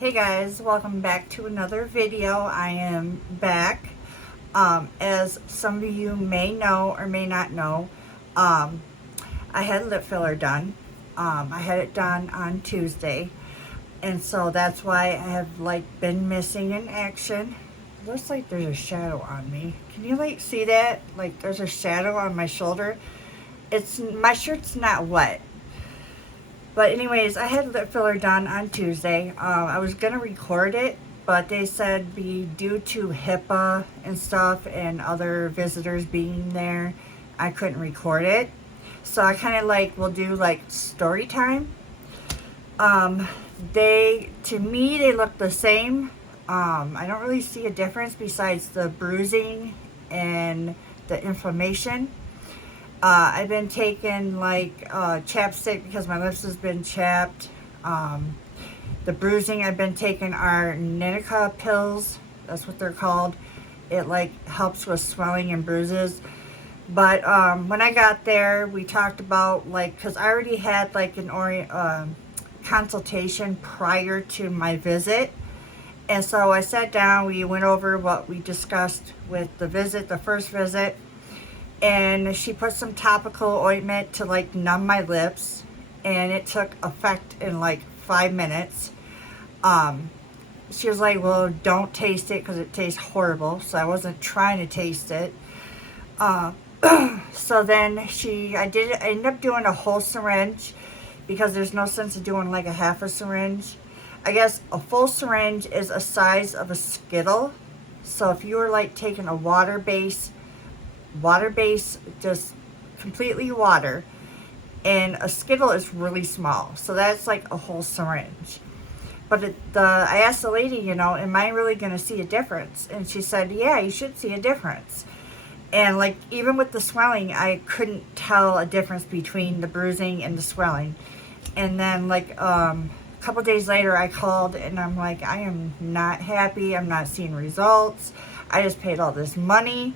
Hey guys, welcome back to another video. I am back. As some of you may know or may not know, I had lip filler done. I had it done on Tuesday, and so that's why I have been missing in action. Looks like there's a shadow on me. Can you see that? There's a shadow on my shoulder. My shirt's not wet. But anyways, I had lip filler done on Tuesday. I was going to record it, but they said due to HIPAA and stuff and other visitors being there, I couldn't record it. So I kind of will do story time. To me, they look the same. I don't really see a difference besides the bruising and the inflammation. I've been taking chapstick because my lips has been chapped. The bruising I've been taking are Ninica pills. That's what they're called. It helps with swelling and bruises. But when I got there, we talked about because I already had an consultation prior to my visit. And so I sat down, we went over what we discussed with the first visit. And she put some topical ointment to numb my lips, and it took effect in 5 minutes. She was like, well, don't taste it because it tastes horrible. So I wasn't trying to taste it. So then I ended up doing a whole syringe because there's no sense of doing a half a syringe. I guess a full syringe is a size of a Skittle. So if you were taking a water base, just completely water, and a Skittle is really small, so that's a whole syringe. But I asked the lady, am I really going to see a difference? And she said, yeah, you should see a difference. And even with the swelling, I couldn't tell a difference between the bruising and the swelling. And then a couple days later, I called and I'm like, I am not happy. I'm not seeing results. I just paid all this money.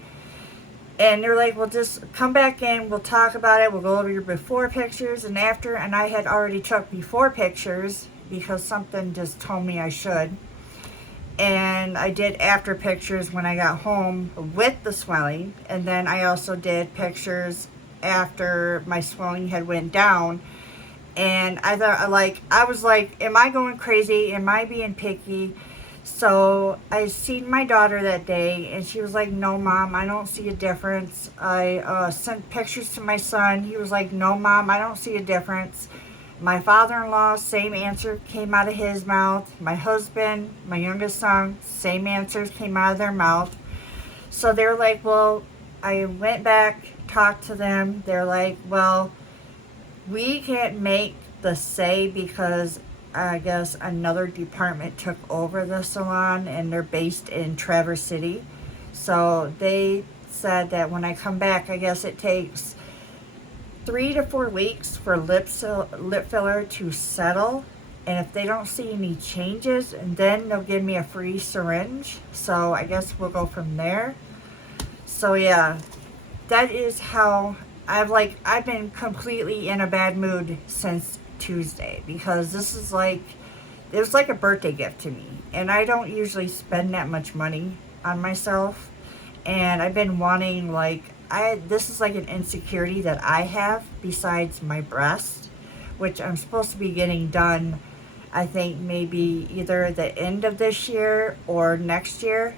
And they're like, well, just come back in. We'll talk about it. We'll go over your before pictures and after. And I had already took before pictures because something just told me I should. And I did after pictures when I got home with the swelling. And then I also did pictures after my swelling had went down. And I thought, I was like, am I going crazy? Am I being picky? So I seen my daughter that day, and she was like, no, Mom, I don't see a difference. I sent pictures to my son. He was like, no, Mom, I don't see a difference. My father-in-law, same answer came out of his mouth. My husband, my youngest son, same answers came out of their mouth. So they're like, well, I went back, talked to them. They're like, well, we can't make the say because I guess another department took over the salon, and they're based in Traverse City. So they said that when I come back, I guess it takes 3 to 4 weeks for lip filler to settle. And if they don't see any changes, and then they'll give me a free syringe. So I guess we'll go from there. So yeah, that is how I've been completely in a bad mood since Tuesday, because this is it was like a birthday gift to me, and I don't usually spend that much money on myself, and I've been wanting this is an insecurity that I have besides my breast, which I'm supposed to be getting done, I think maybe either the end of this year or next year.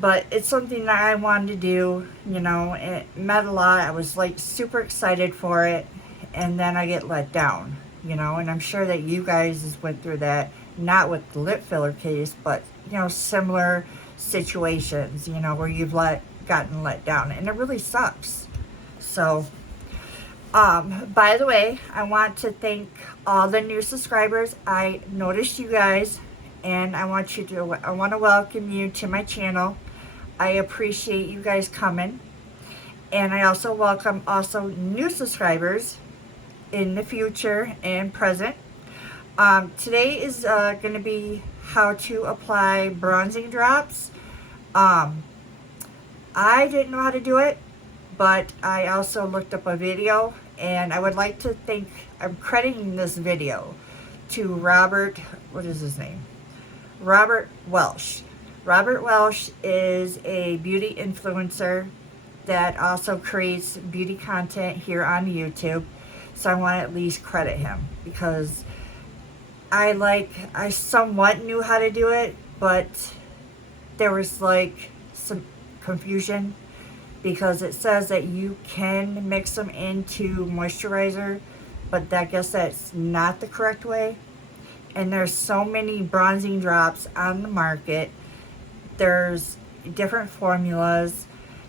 But it's something that I wanted to do, it meant a lot. I was super excited for it. And then I get let down, and I'm sure that you guys went through that, not with the lip filler case, but, similar situations, where you've gotten let down, and it really sucks. So, by the way, I want to thank all the new subscribers. I noticed you guys, and I want to welcome you to my channel. I appreciate you guys coming, and I also welcome new subscribers in the future and present. Today is going to be how to apply bronzing drops. I didn't know how to do it, but I also looked up a video, and I would like to think I'm crediting this video to Robert, what is his name? Robert Welsh. Robert Welsh is a beauty influencer that also creates beauty content here on YouTube. So I want to at least credit him because I somewhat knew how to do it, but there was like some confusion because it says that you can mix them into moisturizer, but I guess that's not the correct way. And there's so many bronzing drops on the market. There's different formulas,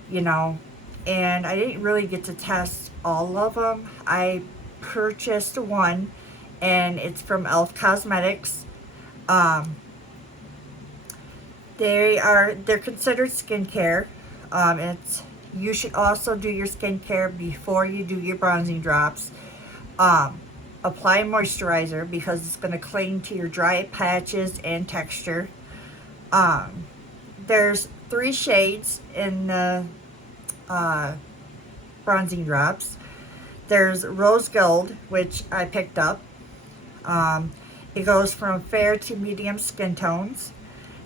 you know, and I didn't really get to test all of them. I purchased one, and it's from Elf Cosmetics. They're considered skincare. You should also do your skincare before you do your bronzing drops. Apply moisturizer because it's going to cling to your dry patches and texture. There's 3 shades in the bronzing drops. There's Rose Gold, which I picked up. It goes from fair to medium skin tones.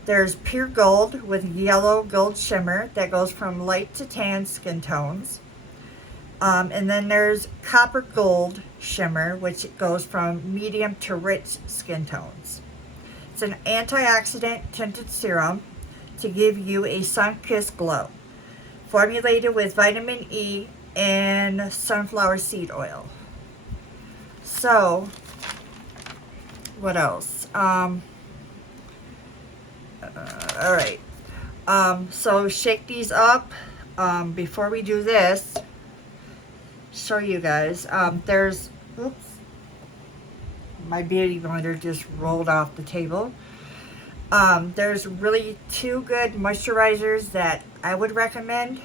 There's Pure Gold with Yellow Gold Shimmer that goes from light to tan skin tones. And then there's Copper Gold Shimmer, which goes from medium to rich skin tones. It's an antioxidant tinted serum to give you a sun-kissed glow. Formulated with vitamin E and sunflower seed oil. So, what else? Alright. So shake these up. Before we do this, show you guys. Oops. My beauty blender just rolled off the table. There's really 2 good moisturizers that I would recommend.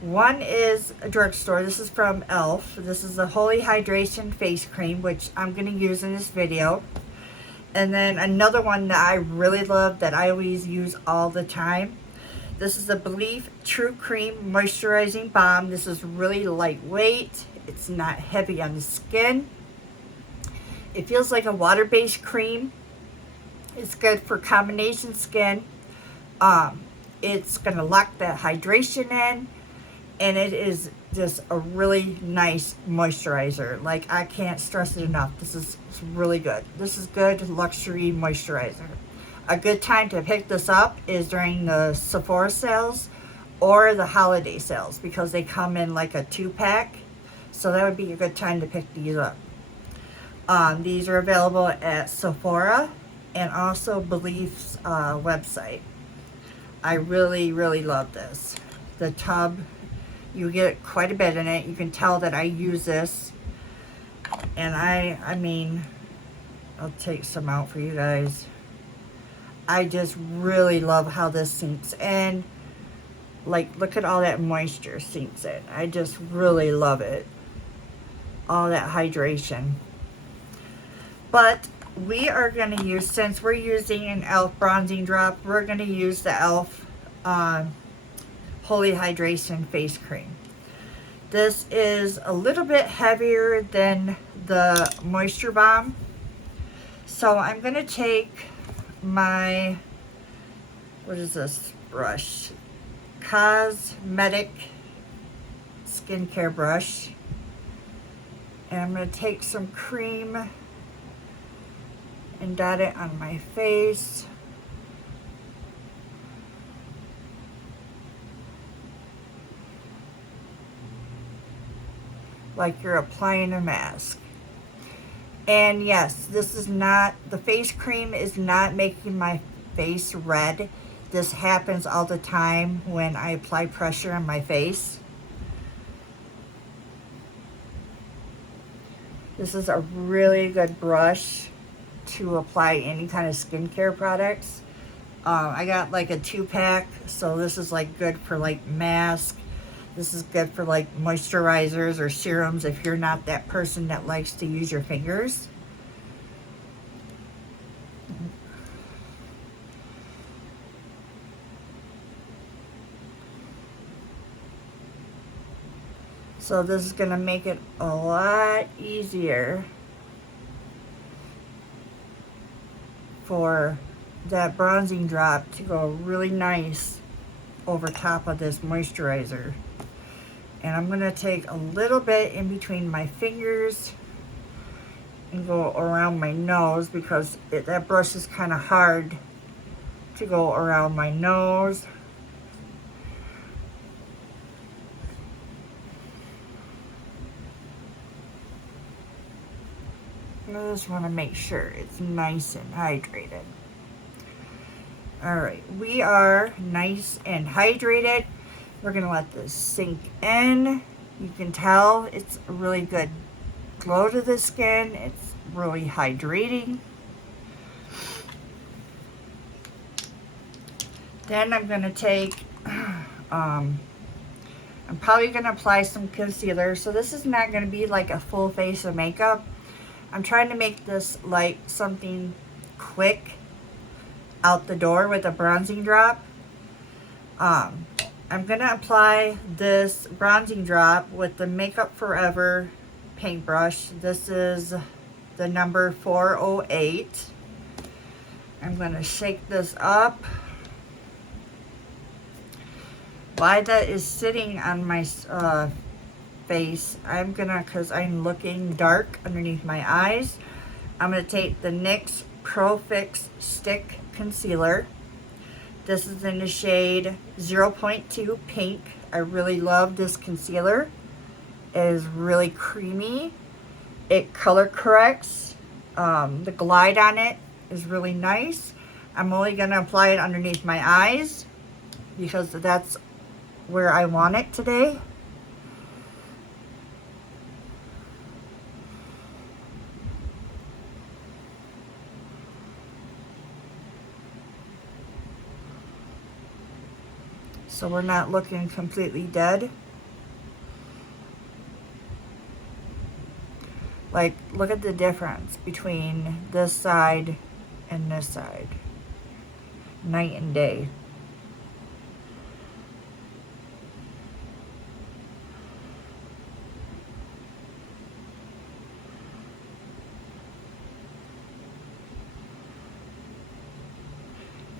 One is a drugstore. This is from Elf. This is the Holy Hydration Face Cream, which I'm going to use in this video. And then another one that I really love that I always use all the time. This is the Belif True Cream Moisturizing Balm. This is really lightweight. It's not heavy on the skin. It feels like a water-based cream. It's good for combination skin. It's going to lock that hydration in. And it is just a really nice moisturizer. Like, I can't stress it enough. This is really good. This is good luxury moisturizer. A good time to pick this up is during the Sephora sales or the holiday sales because they come in like a 2-pack. So that would be a good time to pick these up. These are available at Sephora and also Belif's website. I really, really love this. The tub, you get quite a bit in it. You can tell that I use this. And I mean, I'll take some out for you guys. I just really love how this sinks in. Like, look at all that moisture sinks in. I just really love it. All that hydration. But we are going to use, since we're using an Elf bronzing drop, we're going to use the Elf Holy Hydration Face Cream. This is a little bit heavier than the Moisture Bomb. So I'm going to take my, what is this brush? Cosmetic skincare brush. And I'm going to take some cream and dot it on my face. Like you're applying a mask. And yes, this is not, the face cream is not making my face red. This happens all the time when I apply pressure on my face. This is a really good brush to apply any kind of skincare products. I got like a 2-pack, so this is like good for like masks. This is good for like moisturizers or serums if you're not that person that likes to use your fingers. So this is going to make it a lot easier for that bronzing drop to go really nice over top of this moisturizer. And I'm going to take a little bit in between my fingers and go around my nose because that brush is kind of hard to go around my nose. I just want to make sure it's nice and hydrated. Alright, we are nice and hydrated. We're going to let this sink in. You can tell it's a really good glow to the skin. It's really hydrating. Then I'm going to take, I'm probably going to apply some concealer. So this is not going to be like a full face of makeup. I'm trying to make this like something quick out the door with a bronzing drop. I'm going to apply this bronzing drop with the Makeup Forever paintbrush. This is the number 408. I'm going to shake this up. While that is sitting on my face, I'm gonna, because I'm looking dark underneath my eyes, I'm gonna take the NYX Pro Fix Stick Concealer. This is in the shade 0.2 Pink. I really love this concealer. It is really creamy. It color corrects. The glide on it is really nice. I'm only gonna apply it underneath my eyes because that's where I want it today. So we're not looking completely dead. Like, look at the difference between this side and this side. Night and day.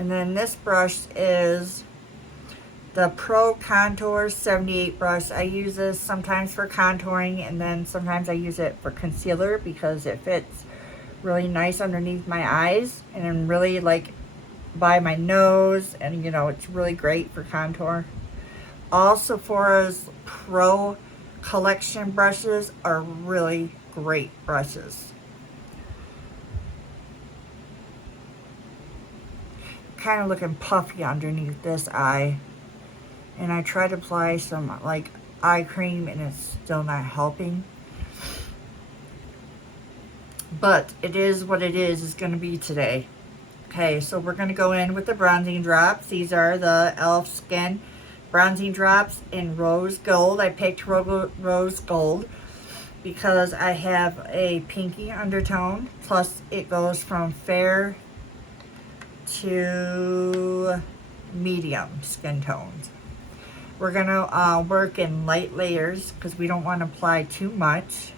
And then this brush is the Pro Contour 78 brush. I use this sometimes for contouring, and then sometimes I use it for concealer because it fits really nice underneath my eyes and really like by my nose, and you know, it's really great for contour. All Sephora's Pro collection brushes are really great brushes. Kind of looking puffy underneath this eye. And I try to apply some like eye cream and it's still not helping. But it is what it is. It's going to be today. Okay, so we're going to go in with the bronzing drops. These are the e.l.f. Skin bronzing drops in rose gold. I picked rose gold because I have a pinky undertone. Plus it goes from fair to medium skin tones. We're going to work in light layers because we don't want to apply too much.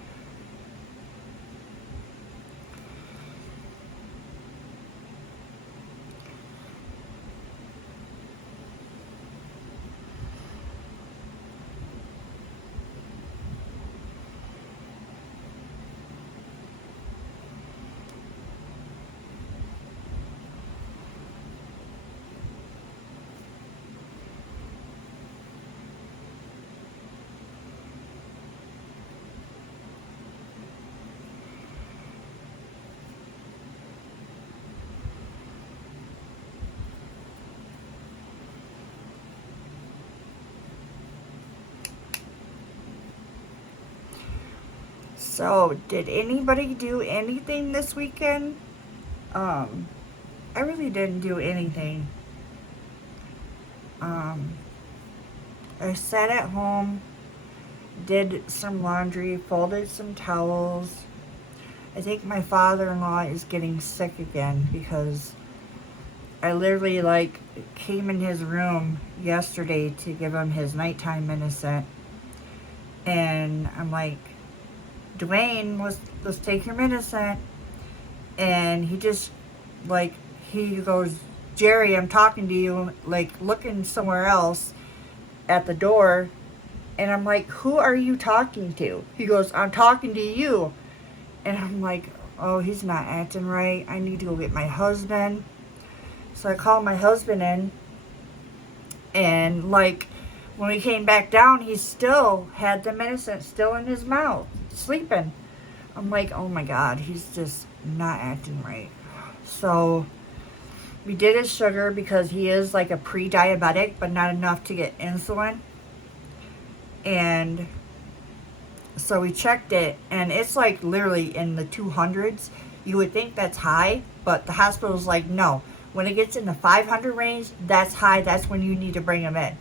So, did anybody do anything this weekend? I really didn't do anything. I sat at home, did some laundry, folded some towels. I think my father-in-law is getting sick again because I literally like came in his room yesterday to give him his nighttime medicine, and I'm like, Dwayne, let's take your medicine. And he just like, he goes, Jerry, I'm talking to you, like, looking somewhere else at the door. And I'm like, who are you talking to? He goes, I'm talking to you. And I'm like, oh, he's not acting right. I need to go get my husband. So I called my husband in. And, like, when we came back down, he still had the medicine still in his mouth, sleeping. I'm like, oh my God, he's just not acting right. So we did his sugar because he is like a pre-diabetic, but not enough to get insulin. And so we checked it, and it's like literally in the 200s. You would think that's high, but the hospital's like, no. When it gets in the 500 range, that's high. That's when you need to bring him in.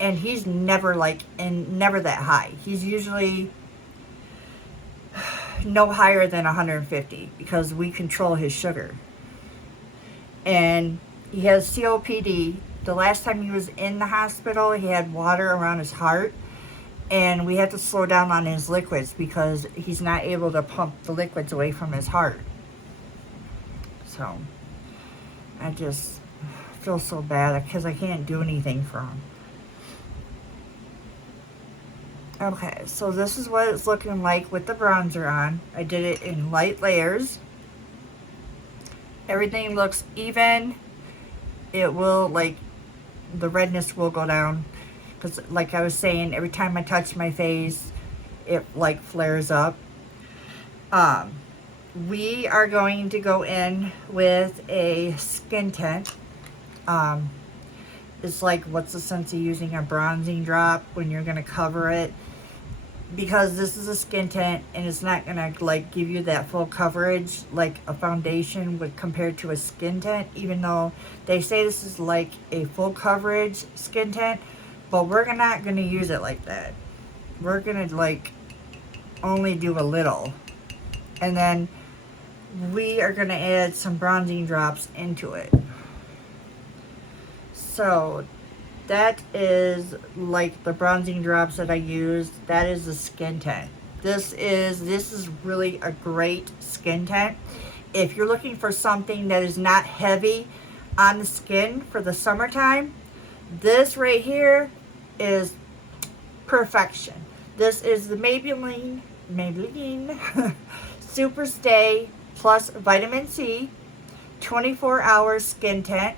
And he's never never that high. He's usually no higher than 150 because we control his sugar. And he has COPD. The last time he was in the hospital, he had water around his heart. And we had to slow down on his liquids because he's not able to pump the liquids away from his heart. So I just feel so bad because I can't do anything for him. Okay, so this is what it's looking like with the bronzer on. I did it in light layers. Everything looks even. It will, like, the redness will go down. Because, like I was saying, every time I touch my face, it, like, flares up. We are going to go in with a skin tint. It's like, what's the sense of using a bronzing drop when you're going to cover it? Because this is a skin tint, and it's not going to, like, give you that full coverage like a foundation would compared to a skin tint. Even though they say this is like a full coverage skin tint. But we're not going to use it like that. We're going to, like, only do a little. And then we are going to add some bronzing drops into it. So that is like the bronzing drops that I used. That is the skin tint. This is really a great skin tint. If you're looking for something that is not heavy on the skin for the summertime, this right here is perfection. This is the Maybelline Super Stay plus Vitamin C 24-hour skin tint.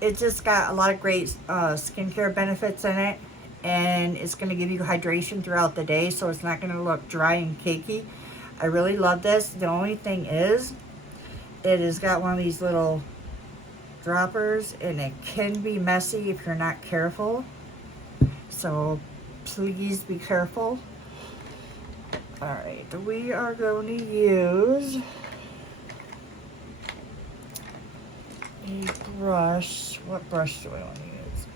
It just got a lot of great skincare benefits in it, and it's going to give you hydration throughout the day, so it's not going to look dry and cakey. I really love this. The only thing is, it has got one of these little droppers, and it can be messy if you're not careful. So please be careful. Alright, we are going to use a brush. What brush do I want to use?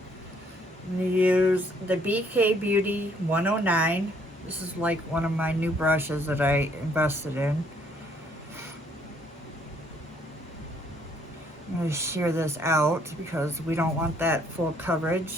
I'm going to use the BK Beauty 109. This is like one of my new brushes that I invested in. I'm going to shear this out because we don't want that full coverage.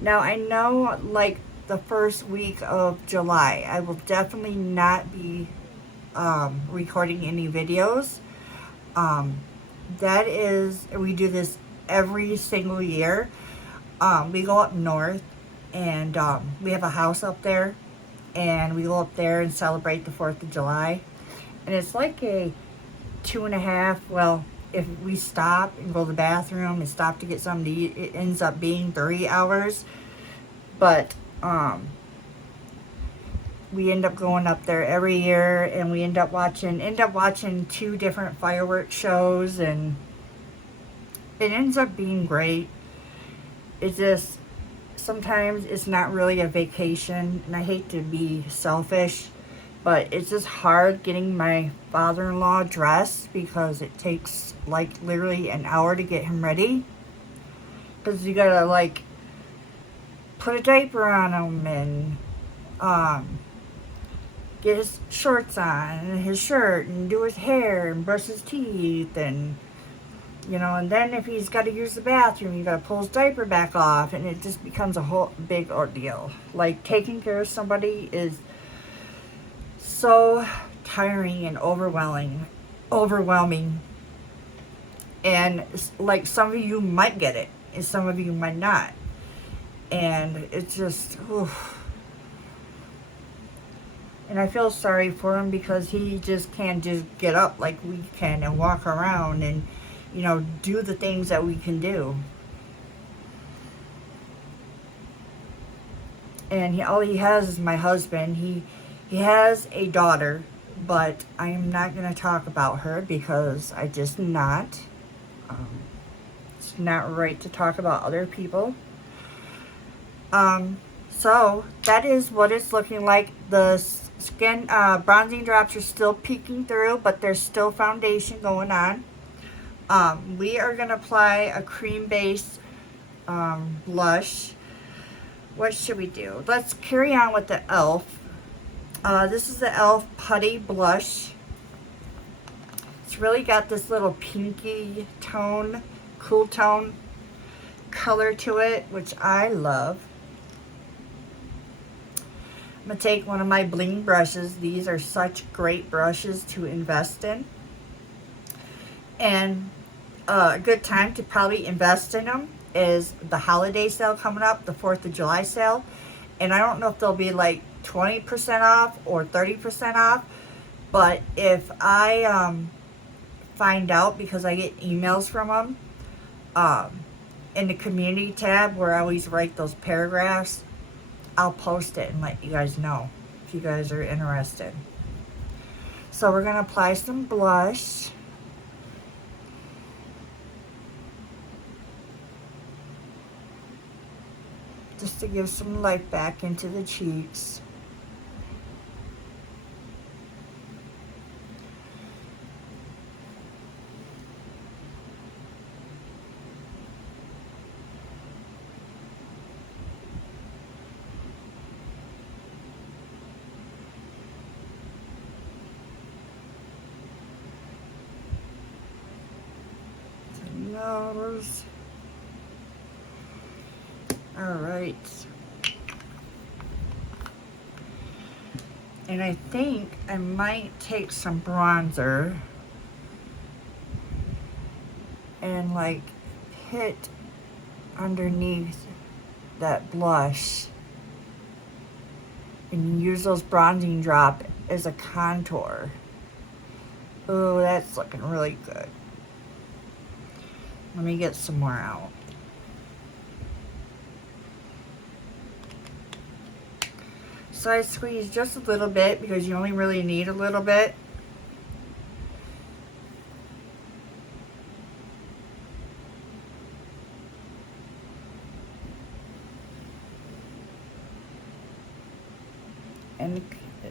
Now I know, like, the first week of July, I will definitely not be recording any videos. We do this every single year. We go up north, and we have a house up there, and we go up there and celebrate the 4th of July. And it's like a 2.5, well, if we stop and go to the bathroom and stop to get something to eat, it ends up being 3 hours. But we end up going up there every year, and we end up watching 2 different fireworks shows, and it ends up being great. It's just, sometimes it's not really a vacation, and I hate to be selfish, but it's just hard getting my father-in-law dressed because it takes like literally an hour to get him ready. Because you gotta like put a diaper on him and get his shorts on and his shirt and do his hair and brush his teeth and and then if he's got to use the bathroom, you got to pull his diaper back off, and it just becomes a whole big ordeal. Like, taking care of somebody is so tiring and overwhelming. And like, some of you might get it, and some of you might not. And it's just, oof. And I feel sorry for him because he just can't just get up like we can and walk around and do the things that we can do. And all he has is my husband. He has a daughter, but I'm not going to talk about her because I just not. It's not right to talk about other people. So that is what it's looking like. The skin bronzing drops are still peeking through, but there's still foundation going on. We are going to apply a cream-based blush. What should we do? Let's carry on with the e.l.f. This is the e.l.f. Putty blush. It's really got this little pinky tone, cool tone color to it, which I love. I'm going to take one of my bling brushes. These are such great brushes to invest in. And a good time to probably invest in them is the holiday sale coming up, the 4th of July sale. And I don't know if they'll be like 20% off or 30% off. But if I find out, because I get emails from them, in the community tab where I always write those paragraphs, I'll post it and let you guys know if you guys are interested. So we're going to apply some blush. Just to give some life back into the cheeks. Nose. All right. And I think I might take some bronzer and like hit underneath that blush and use those bronzing drop as a contour. Oh, that's looking really good. Let me get some more out. So I squeeze just a little bit because you only really need a little bit. And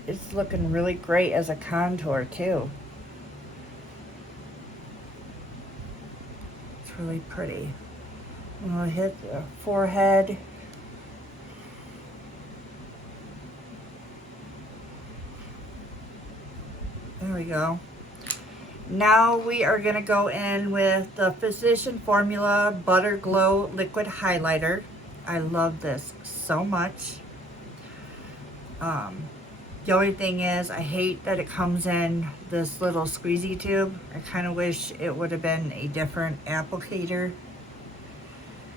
it's looking really great as a contour too. It's really pretty. I'm going to hit the forehead. There we go. Now we are going to go in with the Physician Formula Butter Glow Liquid Highlighter. I love this so much. The only thing is, I hate that it comes in this little squeezy tube. I kind of wish it would have been a different applicator,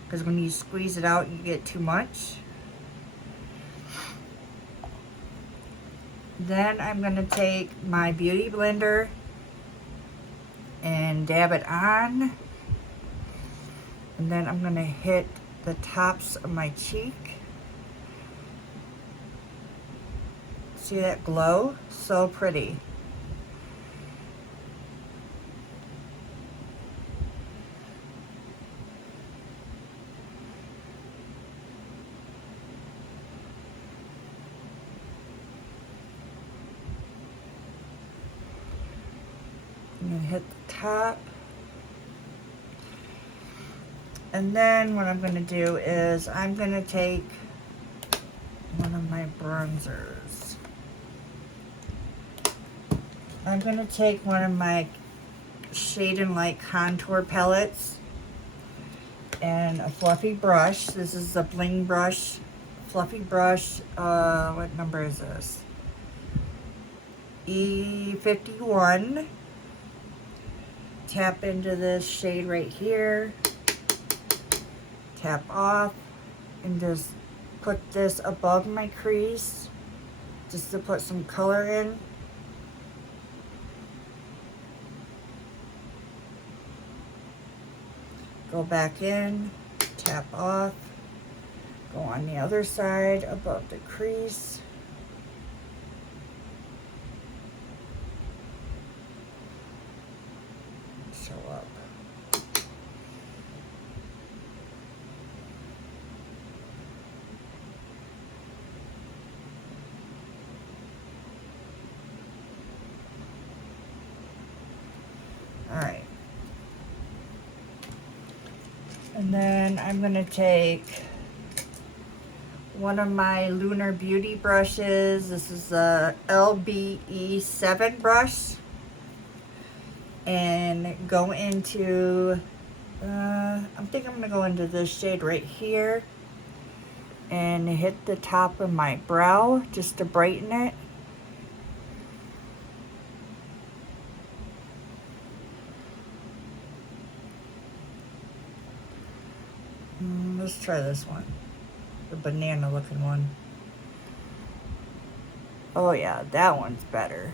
because when you squeeze it out, you get too much. Then I'm going to take my Beauty Blender and dab it on. And then I'm going to hit the tops of my cheek. See that glow? So pretty. I'm going to hit the top. And then what I'm going to do is I'm going to take one of my bronzers. I'm going to take one of my Shade and Light contour palettes and a fluffy brush. This is a bling brush, fluffy brush. What number is this? E51. Tap into this shade right here. Tap off and just put this above my crease just to put some color in. Go back in, tap off, go on the other side above the crease. Show up. All right. And then I'm going to take one of my Lunar Beauty brushes. This is a LBE7 brush. And go into, I think I'm going to go into this shade right here. And hit the top of my brow just to brighten it. Let's try this one, the banana looking one. Oh yeah, that one's better.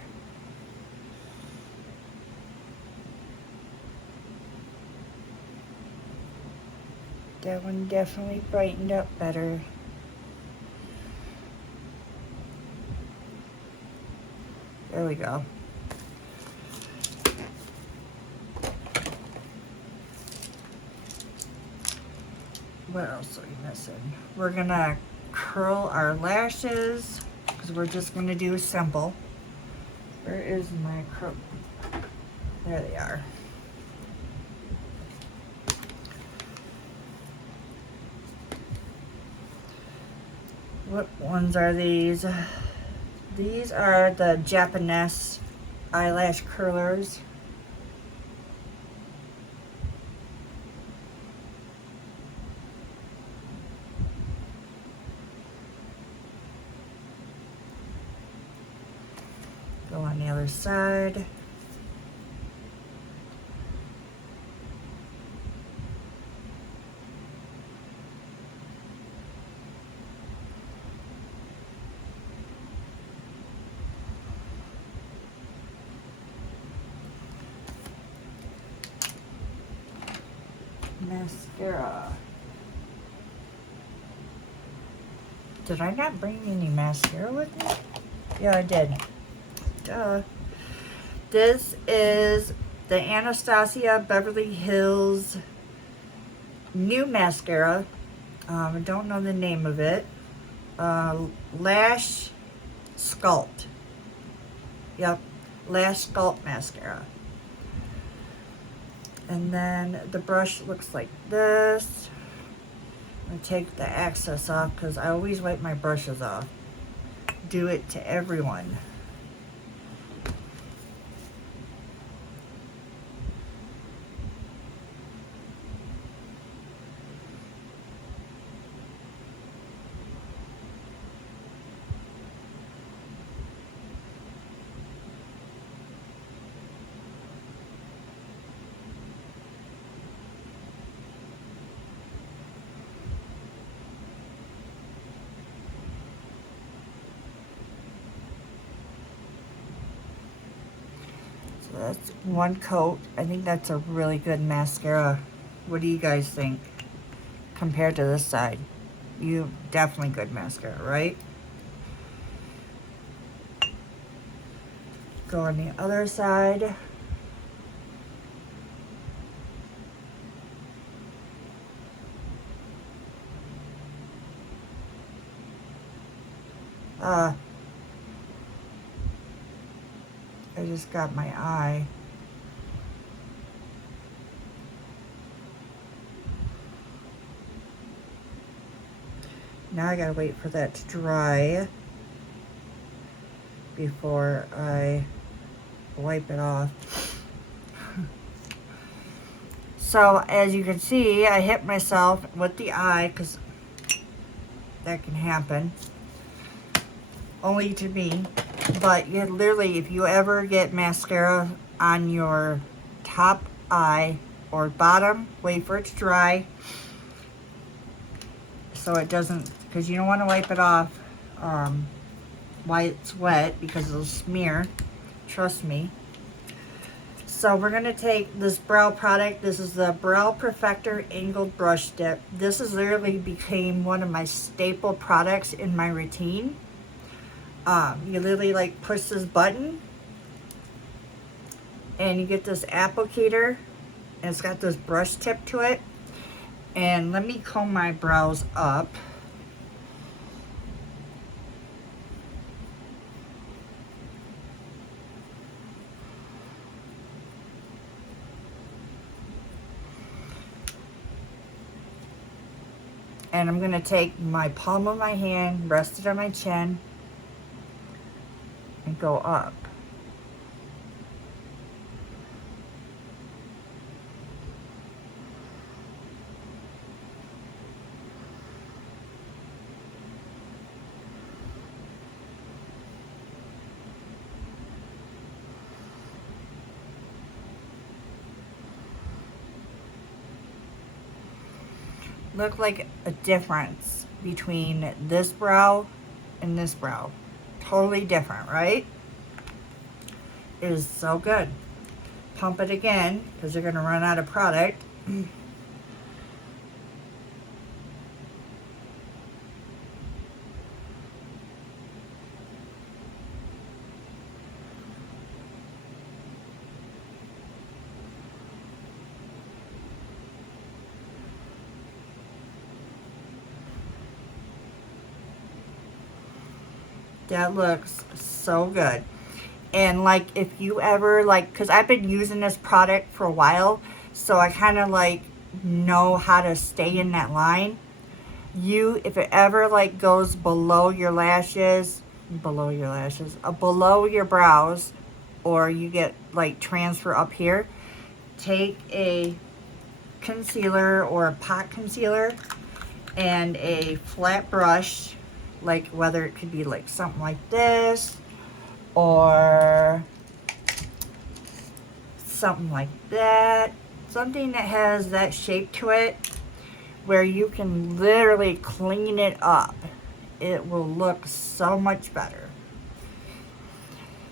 That one definitely brightened up better. There we go. What else are we missing? We're gonna curl our lashes because we're just gonna do simple. Where is my curl? There they are. What ones are these? These are the Japanese eyelash curlers. Go on the other side. Mascara. Did I not bring any mascara with me? Yeah, I did. Duh. This is the Anastasia Beverly Hills new mascara. I don't know the name of it. Lash Sculpt. Yep, Lash Sculpt mascara. And then the brush looks like this. I'm going to take the excess off because I always wipe my brushes off. Do it to everyone. So that's one coat. I think that's a really good mascara. What do you guys think compared to this side? You definitely good mascara, right? Go on the other side. I just got my eye. Now I gotta wait for that to dry before I wipe it off. So as you can see, I hit myself with the eye because that can happen. Only to me. But you literally, if you ever get mascara on your top eye or bottom, wait for it to dry so it doesn't, because you don't want to wipe it off while it's wet because it'll smear. Trust me. So we're going to take this brow product. This is the Brow Perfector Angled Brush Dip. This has literally became one of my staple products in my routine. You literally like push this button and you get this applicator and it's got this brush tip to it. And let me comb my brows up. And I'm going to take my palm of my hand, rest it on my chin, and go up. Look like a difference between this brow and this brow. Totally different, right? It is so good. Pump it again because you're going to run out of product. That looks so good. And like if you ever like, because I've been using this product for a while, so I kind of like know how to stay in that line. If it ever like goes below your lashes, below your brows, or you get like transfer up here, take a concealer or a pot concealer and a flat brush, like whether it could be like something like this or something like that, something that has that shape to it where you can literally clean it up. It will look so much better.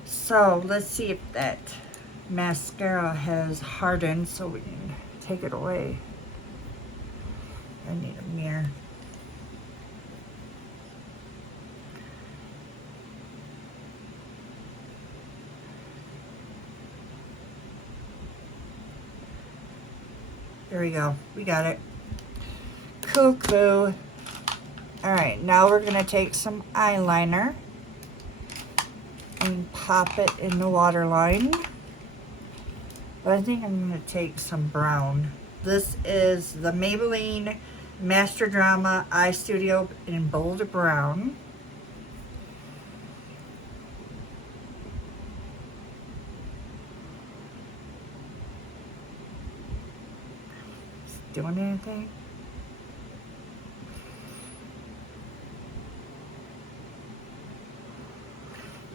So let's see if that mascara has hardened so we can take it away. I need a mirror. There we go. We got it. Cuckoo. Alright, now we're going to take some eyeliner and pop it in the waterline. But I think I'm going to take some brown. This is the Maybelline Master Drama Eye Studio in Bold Brown. Doing anything?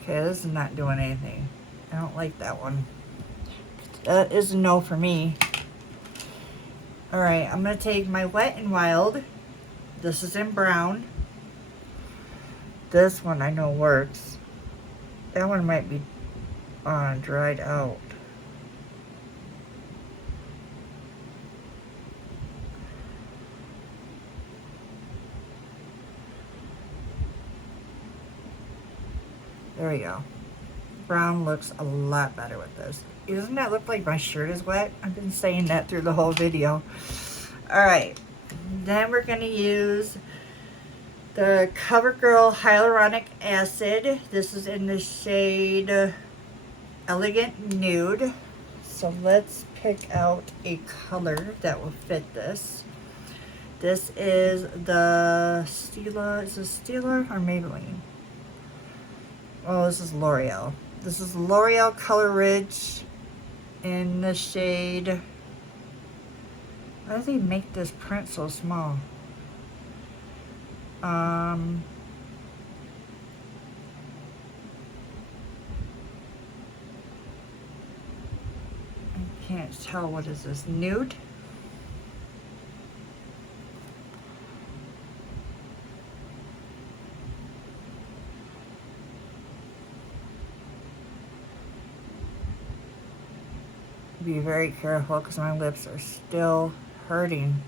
Okay, this is not doing anything. I don't like that one. That is a no for me. Alright, I'm going to take my Wet n Wild. This is in brown. This one I know works. That one might be dried out. There we go. Brown looks a lot better with this. Doesn't that look like my shirt is wet? I've been saying that through the whole video. Alright. Then we're going to use the Covergirl Hyaluronic Acid. This is in the shade Elegant Nude. So let's pick out a color that will fit this. This is the Stila. Is this Stila or Maybelline? Oh, this is L'Oreal. This is L'Oreal Color Ridge in the shade. Why do they make this print so small? I can't tell. What is this? Nude? Be very careful because my lips are still hurting.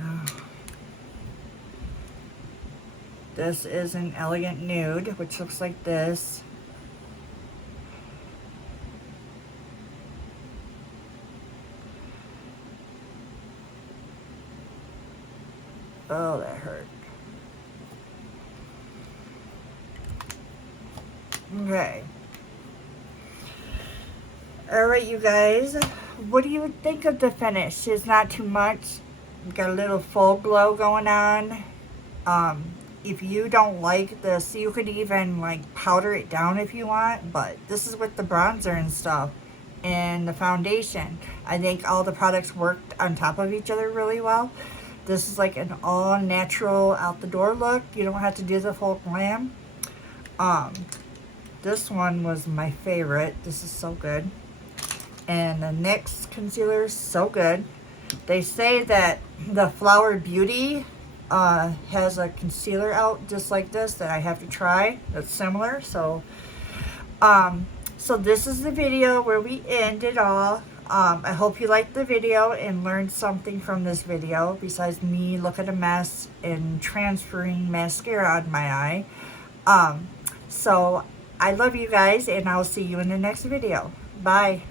Oh. This is an Elegant Nude, which looks like this. Oh, that hurt. Okay. Alright, you guys. What do you think of the finish? It's not too much. Got a little full glow going on. If you don't like this, you could even like powder it down if you want. But this is with the bronzer and stuff. And the foundation. I think all the products worked on top of each other really well. This is like an all natural out the door look. You don't have to do the full glam. This one was my favorite. This is so good. And the NYX concealer is so good. They say that the Flower Beauty has a concealer out just like this that I have to try. That's similar. So this is the video where we end it all. I hope you liked the video and learned something from this video besides me looking a mess and transferring mascara on my eye. So I love you guys, and I'll see you in the next video. Bye.